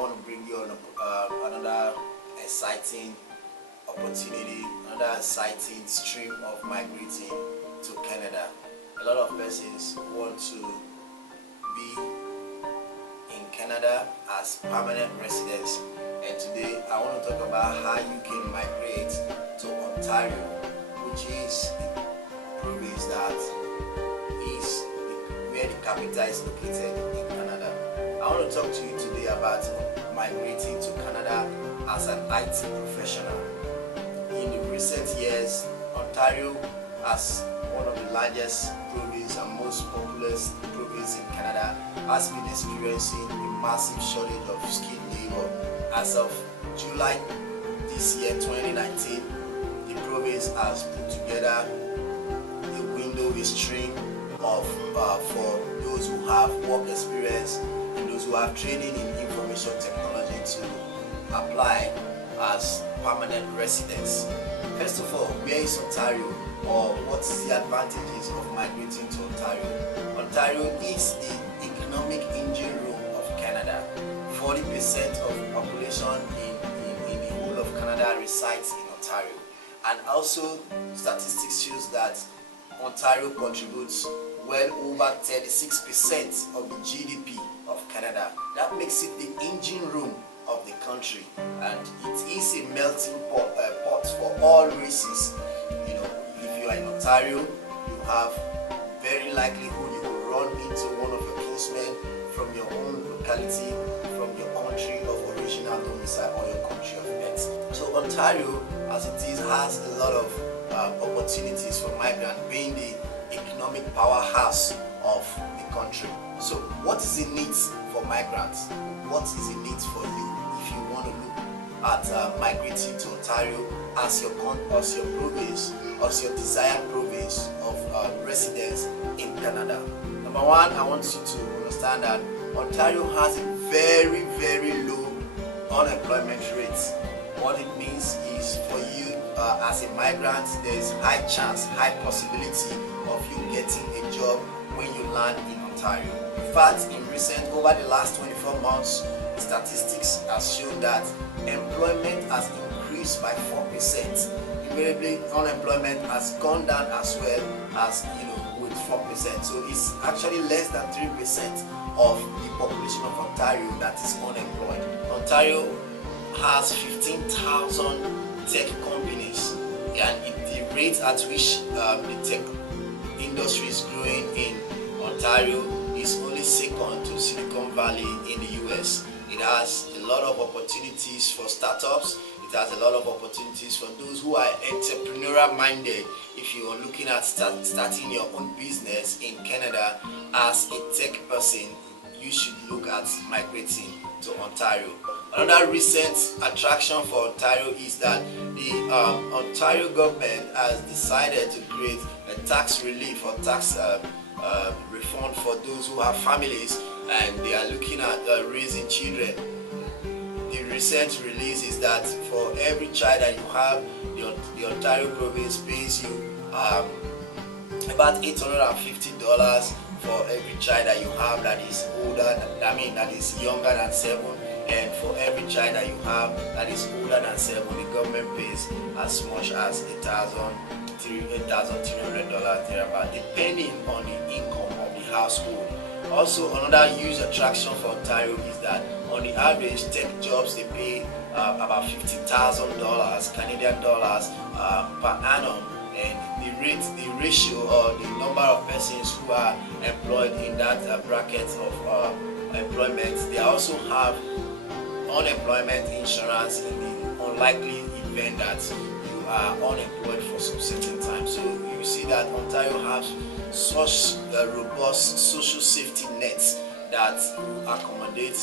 want to bring you on another exciting opportunity, another exciting stream of migrating to Canada. A lot of persons want to be in Canada as permanent residents, and today I want to talk about how you can migrate to Ontario, which is the province that is where the capital is located in Canada. I want to talk to you today about migrating to Canada as an IT professional. In the recent years, Ontario, as one of the largest provinces and most populous province in Canada, has been experiencing a massive shortage of skilled labor. As of July this year, 2019, the province has put together a window, a stream of for those who have work experience and those who have training in information technology to apply as permanent residents. First of all, where is Ontario, or what is the advantages of migrating to Ontario? Ontario is the economic engine room of Canada. 40% of the population in the whole of Canada resides in Ontario, and also statistics shows that Ontario contributes well over 36% of the GDP of Canada. That makes it the engine room of the country, and it is a melting pot for all races. You know, if you are in Ontario, you have very likelihood you will run into one of your kinsmen from your own locality, from your country of original domicile or your country of birth. So Ontario, as it is, has a lot of opportunities for migrants, being the economic powerhouse of the country. So what is the need for migrants? What is the need for you if you want to look at migrating to Ontario as your province, as your desired province of residence in Canada? Number one, I want you to understand that Ontario has a very, very low unemployment rate. What it means is, for you as a migrant, there is high chance, high possibility of you getting a job when you land in Ontario. In fact, over the last 24 months, statistics has shown that employment has increased by 4%. Invariably, unemployment has gone down as well as, with 4%. So it's actually less than 3% of the population of Ontario that is unemployed. Ontario has 15,000 tech companies, and the rate at which the tech industry is growing in Ontario is only second to Silicon Valley in the US. It has a lot of opportunities for startups. It has a lot of opportunities for those who are entrepreneurial minded. If you are looking at starting your own business in Canada as a tech person, you should look at migrating to Ontario. Another recent attraction for Ontario is that the Ontario government has decided to create a tax relief or tax refund for those who have families and they are looking at raising children. The recent release is that for every child that you have, the Ontario province pays you about $850 for every child that you have that is that is younger than 7, and for every child that you have that is older than 7, the government pays as much as $8,300 thereabout, depending on the income of the household. Also, another huge attraction for Ontario is that on the average, tech jobs they pay about $50,000 Canadian dollars per annum, and the ratio or the number of persons who are employed in that bracket of employment, they also have unemployment insurance in the unlikely event that you are unemployed for some certain time. So you see that Ontario has such robust social safety nets that will accommodate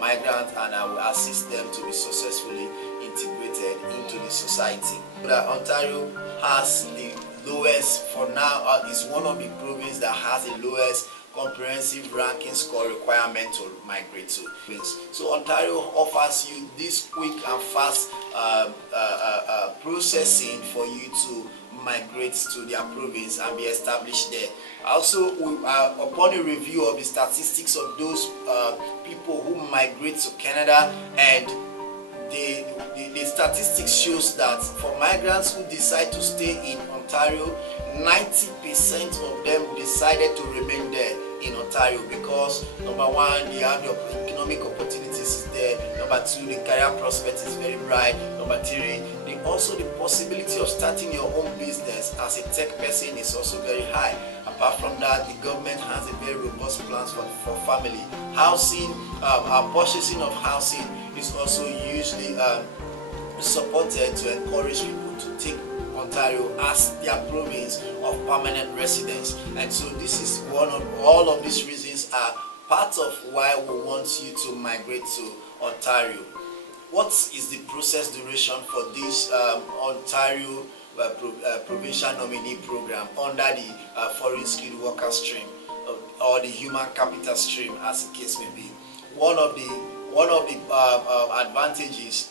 migrants and will assist them to be successfully integrated into the society. That Ontario has the lowest, for now, is one of the provinces that has the lowest comprehensive ranking score requirement to migrate to. So Ontario offers you this quick and fast processing for you to migrate to their province and be established there. Also, upon a review of the statistics of those people who migrate to Canada, and the statistics shows that for migrants who decide to stay in Ontario, 90% of them decided to remain there in Ontario because number one, they have the economic opportunities there. Number two, the career prospect is very bright. Number three, also the possibility of starting your own business as a tech person is also very high. Apart from that, the government has a very robust plans for family housing. Purchasing of housing is also usually supported to encourage people to take Ontario as their province of permanent residence. And so this is one of all of these reasons are part of why we want you to migrate to Ontario. What is the process duration for this Ontario Provincial Nominee Program under the Foreign Skilled Worker Stream or the Human Capital Stream, as the case may be? One of the advantages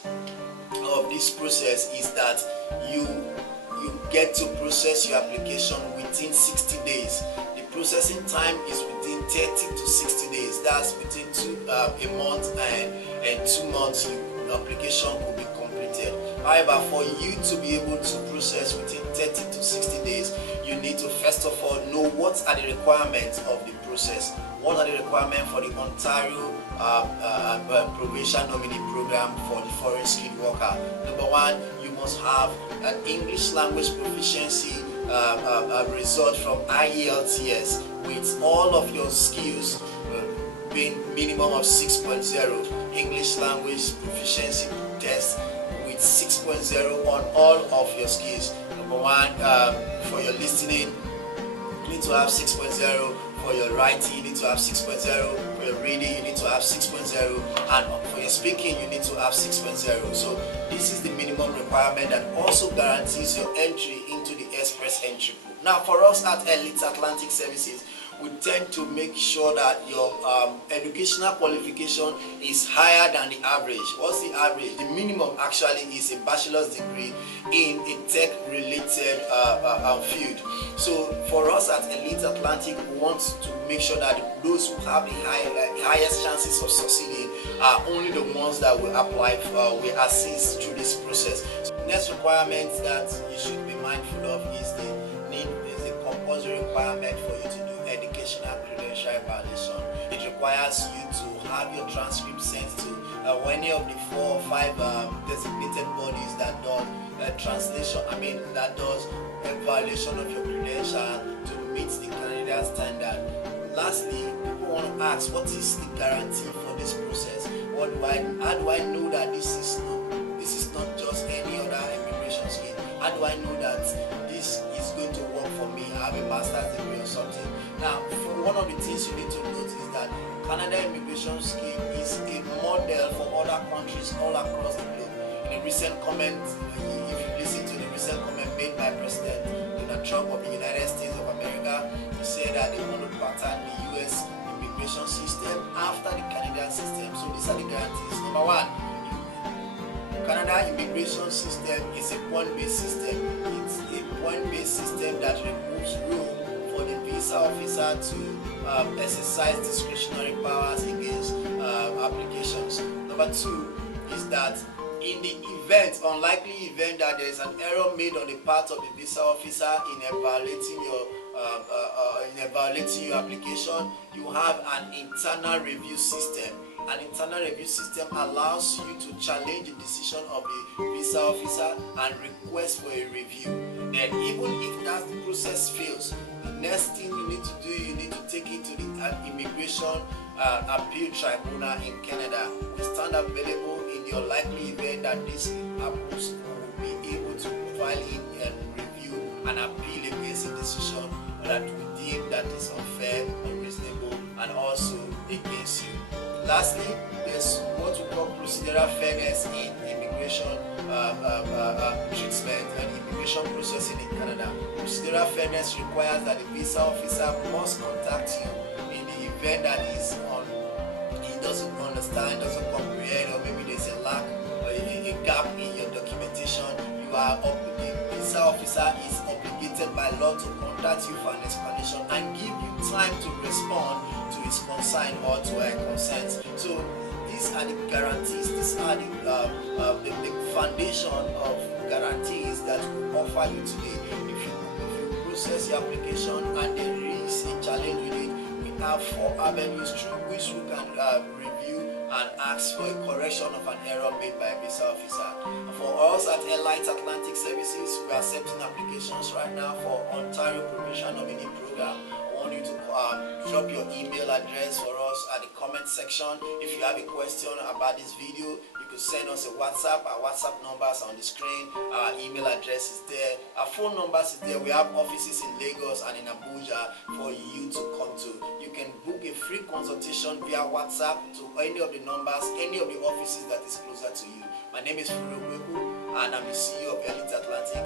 of this process is that you get to process your application within 60 days. The processing time is within 30 to 60 days. That's between a month and 2 months. Your application could be completed. However, for you to be able to process within 30 to 60 days, you need to first of all know what are the requirements of the process. What are the requirements for the Ontario Provincial Nominee Program for the foreign skilled worker? Number one, you must have an English language proficiency result from IELTS with all of your skills being minimum of 6.0. English language proficiency test with 6.0 on all of your skills. Number one, for your listening, you need to have 6.0. For your writing, you need to have 6.0. For your reading, you need to have 6.0. And for your speaking, you need to have 6.0. So this is the minimum requirement that also guarantees your entry into the express entry pool. Now, for us at Elite Atlantic Services, we tend to make sure that your educational qualification is higher than the average. What's the average? The minimum actually is a bachelor's degree in a tech-related field. So for us at Elite Atlantic, we want to make sure that those who have the highest chances of succeeding are only the ones that will apply for, will assist through this process. So the next requirement that you should be mindful of is the compulsory requirement for you to do educational credential evaluation. It requires you to have your transcript sent to any of the 4 or 5 designated bodies that does translation. That does evaluation of your credential to meet the Canadian standard. Lastly, people want to ask, what is the guarantee for this process? How do I know that this is not just any other immigration scheme? How do I know that this is going to work for me? I have a master's degree or something. Now, one of the things you need to note is that Canada Immigration Scheme is a model for other countries all across the globe. In a recent comment, if you listen to the recent comment made by President Donald Trump of the United States of America, he said that they want to pattern the US immigration system after the Canadian system. So these are the guarantees. Number one, Canada immigration system is a point-based system. It's a point-based system that removes room for the visa officer to exercise discretionary powers against applications. Number two is that in the unlikely event that there is an error made on the part of the visa officer in evaluating your application, you have an internal review system. An internal review system allows you to challenge the decision of the visa officer and request for a review. Then even if that process fails, the next thing you need to do, you need to take it to the immigration appeal tribunal in Canada. We stand available in the unlikely event that this happens. We will be able to file in and review and appeal against a decision that we deem that is unfair, unreasonable, and also against you. Lastly, there's what we call procedural fairness in immigration treatment and immigration processing in Canada. Procedural fairness requires that the visa officer must contact you in the event that he doesn't understand, doesn't comprehend, or maybe there's a lack or a gap in your documentation. You the visa officer is obligated by law to contact you for an explanation and give you time to respond to his concern or to her consent. So these are the guarantees, these are the foundation of guarantees that we offer you today. If you process your application and there is a challenge with it, we have 4 avenues through which we can review and ask for a correction of an error made by a visa officer. For us at Airlines Atlantic Services, we are accepting applications right now for Ontario Provincial Nominee Program. I want you to drop your email address for us at the comment section. If you have a question about this video, you could send us a WhatsApp. Our WhatsApp numbers are on the screen. Our email address is there. Our phone numbers is there. We have offices in Lagos and in Abuja for you to come to. You can book a free consultation via WhatsApp to any of the numbers, any of the offices that is closer to you. My name is Furuweku and I'm the CEO of Elite Atlantic.